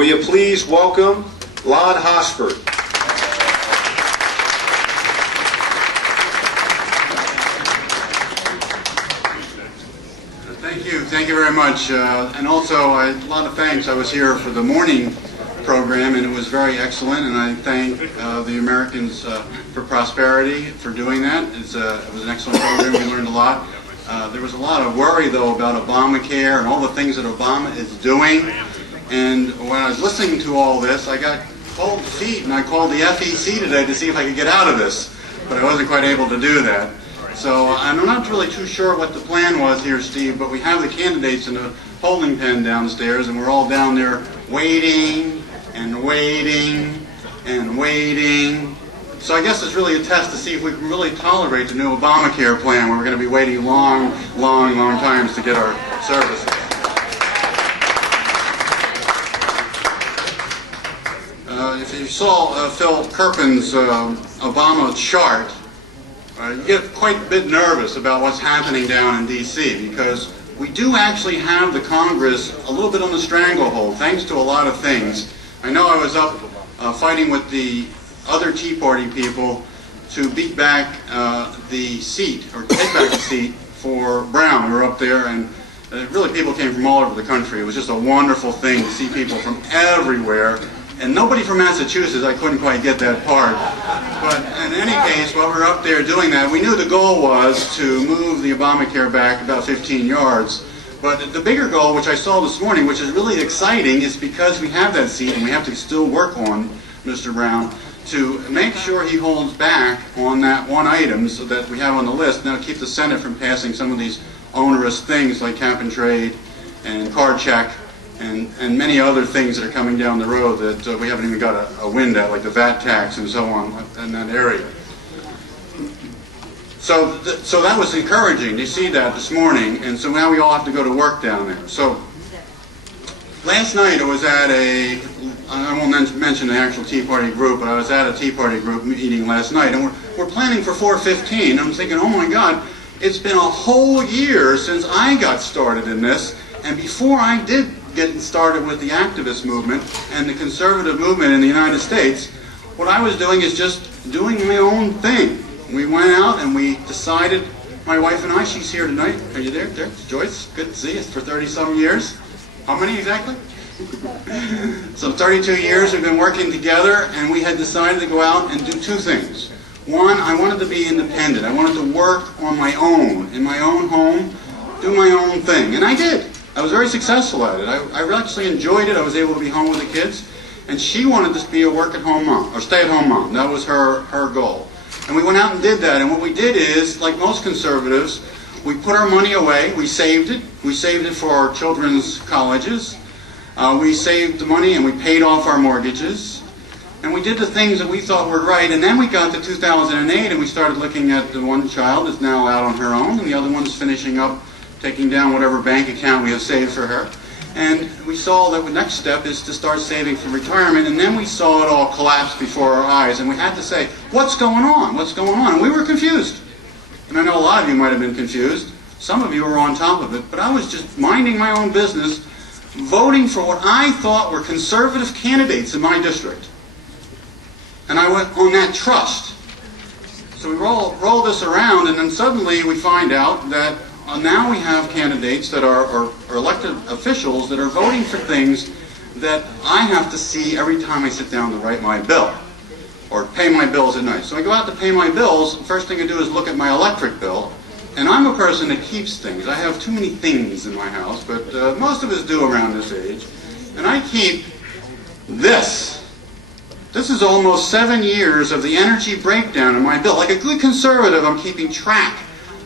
Will you please welcome Lord Hosford. Thank you very much. And also, a lot of thanks. I was here for the morning program, and it was very excellent, and I thank the Americans for Prosperity for doing that. It was an excellent program. We learned a lot. There was a lot of worry, though, about Obamacare and all the things that Obama is doing. And when I was listening to all this, I got cold feet, and I called the FEC today to see if I could get out of this, but I wasn't quite able to do that. So I'm not really too sure what the plan was here, Steve, but we have the candidates in a holding pen downstairs, and we're all down there waiting and waiting and waiting. So I guess it's really a test to see if we can really tolerate the new Obamacare plan, where we're going to be waiting long times to get our services. If you saw Phil Kerpen's Obama chart, you get quite a bit nervous about what's happening down in D.C. because we do actually have the Congress a little bit on the stranglehold, thanks to a lot of things. I know I was up fighting with the other Tea Party people to beat back the seat, or take back the seat for Brown. We were up there, and really people came from all over the country. It was just a wonderful thing to see people from everywhere. And nobody from Massachusetts. I couldn't quite get that part. But in any case, while we were up there doing that, we knew the goal was to move the Obamacare back about 15 yards. But the bigger goal, which I saw this morning, which is really exciting, is because we have that seat and we have to still work on Mr. Brown to make sure he holds back on that one item so that we have on the list. Now, keep the Senate from passing some of these onerous things like cap and trade and card check and many other things that are coming down the road that we haven't even got a wind at, like the VAT tax and so on in that area. So that was encouraging to see that this morning, and so now we all have to go to work down there. So last night I was at I won't mention the actual Tea Party group, but I was at a Tea Party group meeting last night, and we're planning for 4:15. I'm thinking, oh my God, it's been a whole year since I got started in this, and before I did get started with the activist movement and the conservative movement in the United States, what I was doing is just doing my own thing. We went out and we decided, my wife and I, she's here tonight. Are you there? There's Joyce. Good to see you. For 30-some years. How many exactly? So 32 years we've been working together, and we had decided to go out and do two things. One, I wanted to be independent. I wanted to work on my own, in my own home, do my own thing. And I did. I was very successful at it. I actually enjoyed it. I was able to be home with the kids. And she wanted to be a work-at-home mom, or stay-at-home mom. That was her goal. And we went out and did that. And what we did is, like most conservatives, we put our money away. We saved it. We saved it for our children's colleges. We saved the money and we paid off our mortgages. And we did the things that we thought were right. And then we got to 2008 and we started looking at the one child that's now out on her own, and the other one's finishing up, taking down whatever bank account we have saved for her. And we saw that the next step is to start saving for retirement, and then we saw it all collapse before our eyes, and we had to say, what's going on? What's going on? And we were confused. And I know a lot of you might have been confused. Some of you were on top of it, but I was just minding my own business, voting for what I thought were conservative candidates in my district. And I went on that trust. So we roll this around, and then suddenly we find out that now we have candidates that are elected officials that are voting for things that I have to see every time I sit down to write my bill or pay my bills at night. So I go out to pay my bills, the first thing I do is look at my electric bill. And I'm a person that keeps things. I have too many things in my house, but most of us do around this age. And I keep this. This is almost 7 years of the energy breakdown in my bill. Like a good conservative, I'm keeping track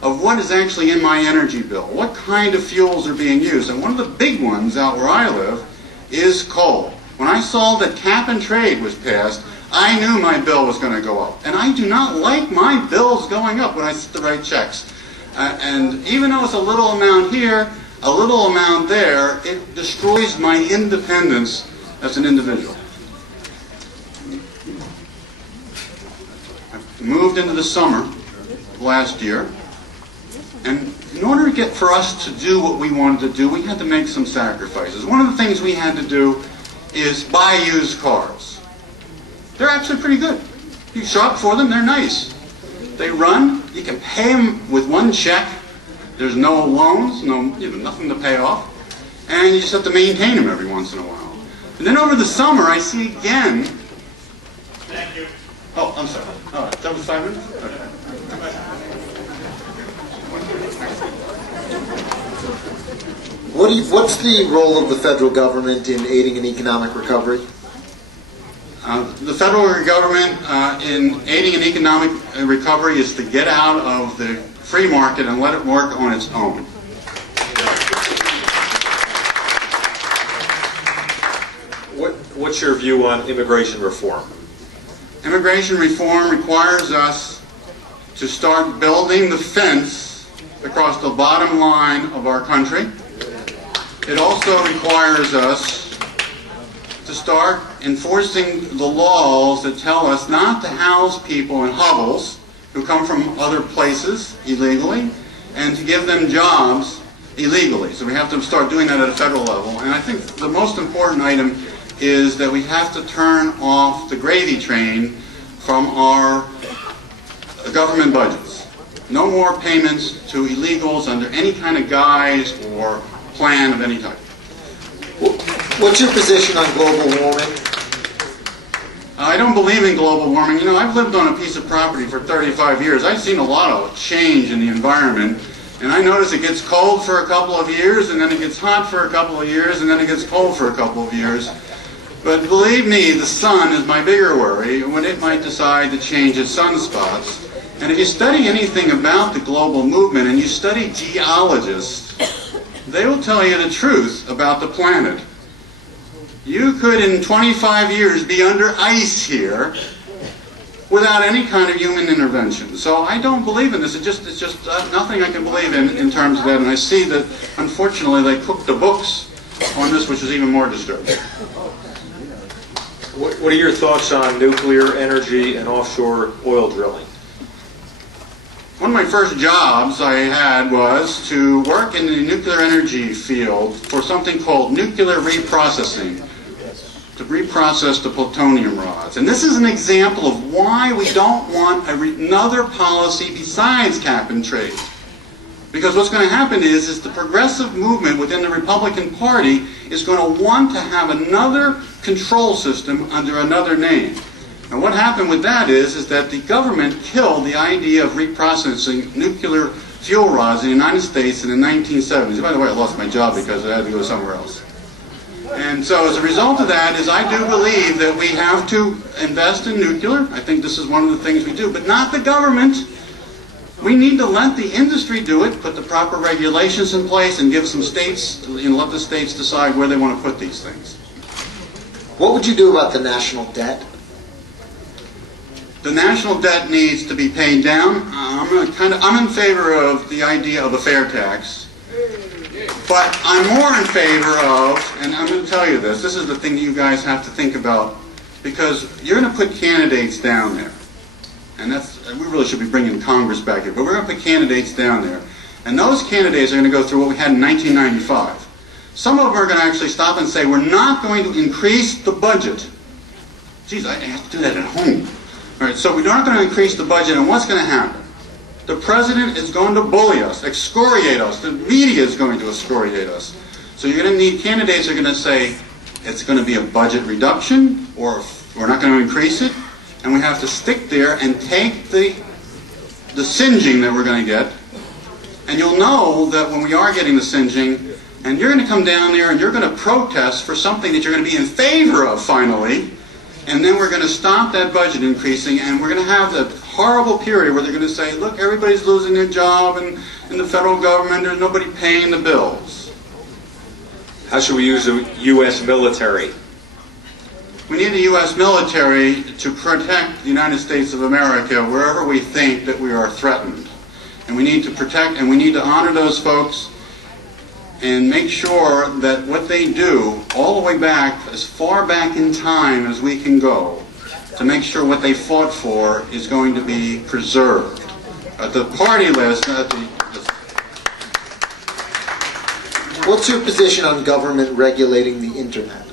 of what is actually in my energy bill, what kind of fuels are being used. And one of the big ones out where I live is coal. When I saw that cap and trade was passed, I knew my bill was going to go up. And I do not like my bills going up when I sit to write checks. And even though it's a little amount here, a little amount there, it destroys my independence as an individual. I moved into the summer of last year. And in order for us to do what we wanted to do, we had to make some sacrifices. One of the things we had to do is buy used cars. They're actually pretty good. You shop for them, they're nice. They run, you can pay them with one check. There's no loans, nothing to pay off. And you just have to maintain them every once in a while. And then over the summer, I see again. Thank you. Oh, I'm sorry. All right, that was 5 minutes? Okay. What's the role of the federal government in aiding an economic recovery? The federal government in aiding an economic recovery is to get out of the free market and let it work on its own. What's your view on immigration reform? Immigration reform requires us to start building the fence across the bottom line of our country. It also requires us to start enforcing the laws that tell us not to house people in hovels who come from other places illegally and to give them jobs illegally. So we have to start doing that at a federal level. And I think the most important item is that we have to turn off the gravy train from our government budgets. No more payments to illegals under any kind of guise or plan of any type. What's your position on global warming? I don't believe in global warming. You know, I've lived on a piece of property for 35 years. I've seen a lot of change in the environment, and I notice it gets cold for a couple of years, and then it gets hot for a couple of years, and then it gets cold for a couple of years. But believe me, the sun is my bigger worry when it might decide to change its sunspots. And if you study anything about the global movement and you study geologists, they will tell you the truth about the planet. You could in 25 years be under ice here without any kind of human intervention. So I don't believe in this. It's just nothing I can believe in terms of that. And I see that, unfortunately, they cooked the books on this, which is even more disturbing. What are your thoughts on nuclear energy and offshore oil drilling? One of my first jobs I had was to work in the nuclear energy field for something called nuclear reprocessing, to reprocess the plutonium rods. And this is an example of why we don't want another policy besides cap and trade. Because what's going to happen is the progressive movement within the Republican Party is going to want to have another control system under another name. And what happened with that is that the government killed the idea of reprocessing nuclear fuel rods in the United States in the 1970s. By the way, I lost my job because I had to go somewhere else. And so as a result of that is I do believe that we have to invest in nuclear. I think this is one of the things we do, but not the government. We need to let the industry do it, put the proper regulations in place, and give some states, let the states decide where they want to put these things. What would you do about the national debt? The national debt needs to be paid down. I'm in favor of the idea of a fair tax. But I'm more in favor of, and I'm going to tell you this is the thing that you guys have to think about, because you're going to put candidates down there. And we really should be bringing Congress back here, but we're going to put candidates down there. And those candidates are going to go through what we had in 1995. Some of them are going to actually stop and say, we're not going to increase the budget. Geez, I have to do that at home. All right, so we're not going to increase the budget, and what's going to happen? The president is going to bully us, excoriate us. The media is going to excoriate us. So you're going to need candidates who are going to say, it's going to be a budget reduction, or we're not going to increase it. And we have to stick there and take the singeing that we're going to get. And you'll know that when we are getting the singeing, and you're going to come down there and you're going to protest for something that you're going to be in favor of finally, and then we're going to stop that budget increasing, and we're going to have that horrible period where they're going to say, look, everybody's losing their job, and in the federal government there's nobody paying the bills. How should we use the U.S. military? We need the U.S. military to protect the United States of America wherever we think that we are threatened. And we need to protect and we need to honor those folks and make sure that what they do, all the way back, as far back in time as we can go, to make sure what they fought for is going to be preserved. At the party list, What's your position on government regulating the internet?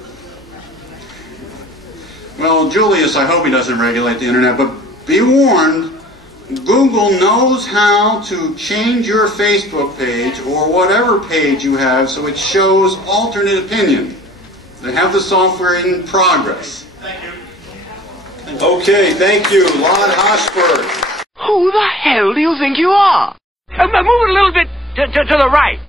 Well, Julius, I hope he doesn't regulate the internet, but be warned, Google knows how to change your Facebook page or whatever page you have so it shows alternate opinion. They have the software in progress. Thank you. Okay, thank you. Lon Hosford. Who the hell do you think you are? Move it a little bit to the right.